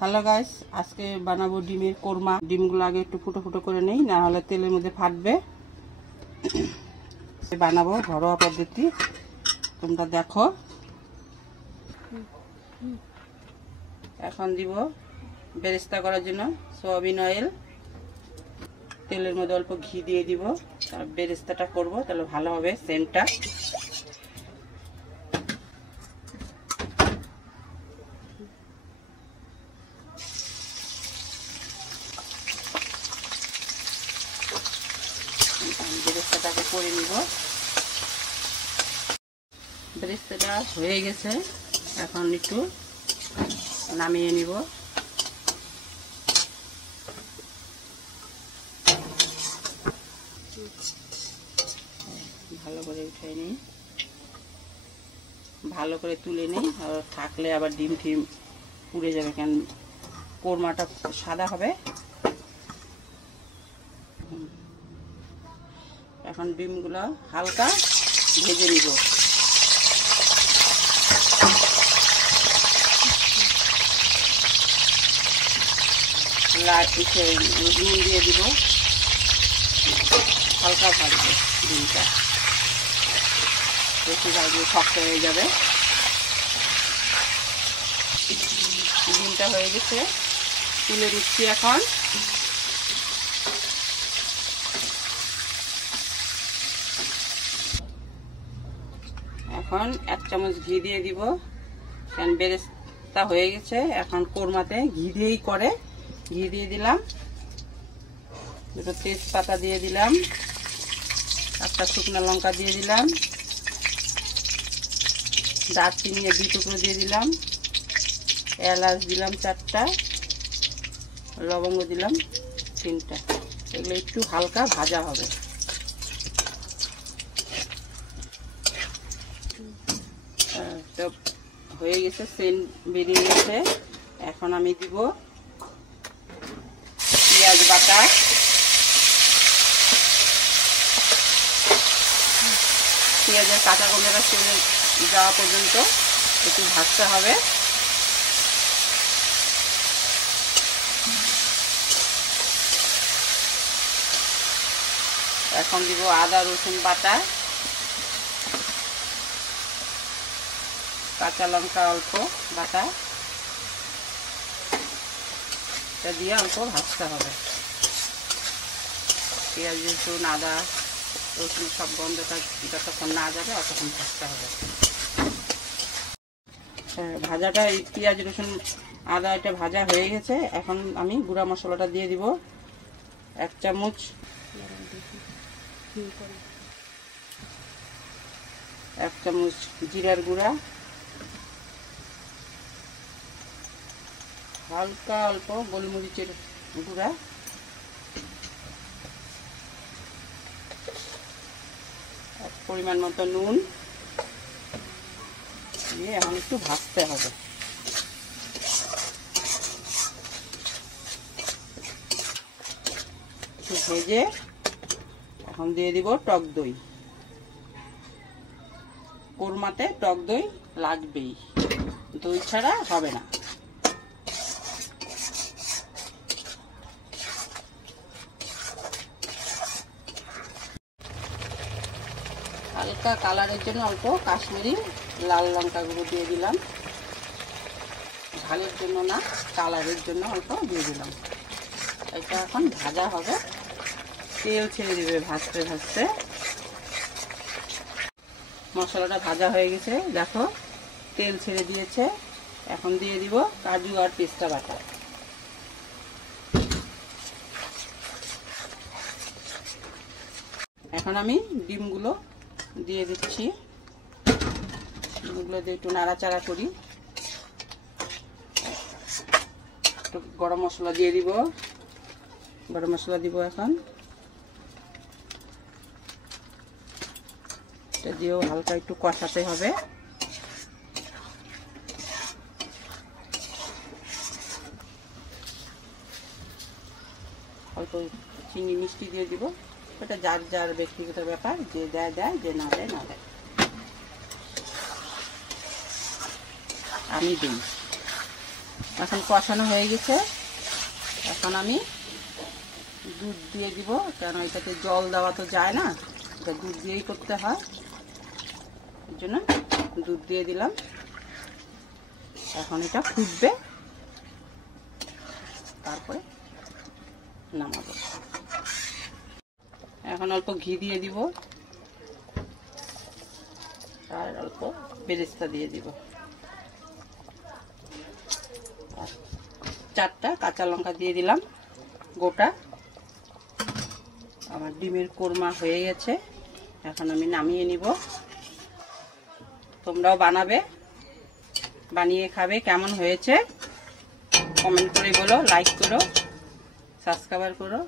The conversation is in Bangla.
হ্যালো গাইস, আজকে বানাবো ডিমের কোরমা। ডিমগুলো আগে একটু ফুটো ফুটো করে নেই, না হলে তেলের মধ্যে ফাটবে। বানাবো ঘরোয়া পদ্ধতি, তোমরা দেখো। এখন দিব বেরেস্তা করার জন্য সয়াবিন অয়েল। তেলের মধ্যে অল্প ঘি দিয়ে দিব, বেরেস্তাটা করব, তাহলে ভালো হবে সেন্টটা। বেরেস্তাটাকে করে নিব। বেরেস্তাটা হয়ে গেছে, এখন একটু নামিয়ে নিব। ভালো করে উঠাই নিই, ভালো করে তুলে নিই। আর থাকলে আবার ডিম টিম পুড়ে যাবে, কেন কোরমাটা সাদা হবে। এখন ডিমগুলো হালকা ভেজে নিব। নুন দিয়ে দিব, হালকা ভাজবে ডিমটা, বেশি ভাজলে শক্ত হয়ে যাবে। ডিমটা হয়ে গেছে, তুলে দিচ্ছি। এখন এখন 1 চামচ ঘি দিয়ে দিব, কারণ বেরেস্তা হয়ে গেছে। এখন কোরমাতে ঘি দিয়েই করে, ঘি দিয়ে দিলাম। দুটো তেজপাতা দিয়ে দিলাম, একটা শুকনো লঙ্কা দিয়ে দিলাম, দারচিনি 2 টুকরো দিয়ে দিলাম, এলাচ দিলাম 4টা, লবঙ্গ দিলাম 3টা। এগুলো একটু হালকা ভাজা হবে। হয়ে গেছে, সেন্ট বেরিয়ে গেছে। এখন আমি দিব পেঁয়াজ বাটা, পেঁয়াজের কাঁচা গন্ধটা চলে যাওয়া পর্যন্ত একটু ভাজতে হবে। এখন দিব আদা রসুন বাটা, কাঁচা লঙ্কা অল্প বাটা, এটা দিয়ে অল্প ভাজতে হবে। পেঁয়াজ রসুন আদা রসুন সব গন্ধটা যতক্ষণ না যাবে ততক্ষণ ভাজতে হবে। ভাজাটা এই পেঁয়াজ রসুন আদা এটা ভাজা হয়ে গেছে। এখন আমি গুঁড়া মশলাটা দিয়ে দিব। 1 চামচ জিরার গুঁড়া, হালকা অল্প গোলমরিচের গুঁড়া, পরিমাণ মতো নুন দিয়ে এখন একটু ভাজতে হবে। একটু ভেজে এখন দিয়ে দিব টক দই। কোরমাতে টক দই লাগবেই, দই ছাড়া হবে না। হালকা কালারের জন্য অল্প কাশ্মীরি লাল লঙ্কা গুঁড়ো দিয়ে দিলাম, ঝালের জন্য না, কালারের জন্য অল্প দিয়ে দিলাম। এটা এখন ভাজা হবে, তেল ছেড়ে দিবে ভাজতে ভাজতে। মশলাটা ভাজা হয়ে গেছে, দেখো তেল ছেড়ে দিয়েছে। এখন দিয়ে দিব কাজু আর পেস্তা বাটা। এখন আমি ডিমগুলো দিয়ে দিচ্ছি, ডিমগুলো দিয়ে একটু নাড়াচাড়া করি। একটু গরম মশলা দিয়ে দিব, গরম মশলা দিব। এখন এটা দিয়েও হালকা একটু কষাতে হবে। অল্প চিনি মিষ্টি দিয়ে দিব, এটা যার যার ব্যক্তিগত ব্যাপার, যে দেয় দেয়, যে না দেয় না দেয়। আমি দিই। এখন কষানো হয়ে গেছে। এখন আমি দুধ দিয়ে দিব, কেন এটাতে জল দেওয়া তো যায় না, এটা দুধ দিয়েই করতে হয়, এর জন্য দুধ দিয়ে দিলাম। এখন এটা ফুটবে, তারপরে নামাবো। এখন অল্প ঘি দিয়ে দিব আর অল্প বেরেস্তা দিয়ে দিব, আর 4টা কাঁচা লঙ্কা দিয়ে দিলাম গোটা। আমার ডিমের কোরমা হয়ে গেছে, এখন আমি নামিয়ে নিব। তোমরাও বানাবে, বানিয়ে খাবে, কেমন হয়েছে কমেন্ট করে বলো, লাইক করো, সাবস্ক্রাইব করো।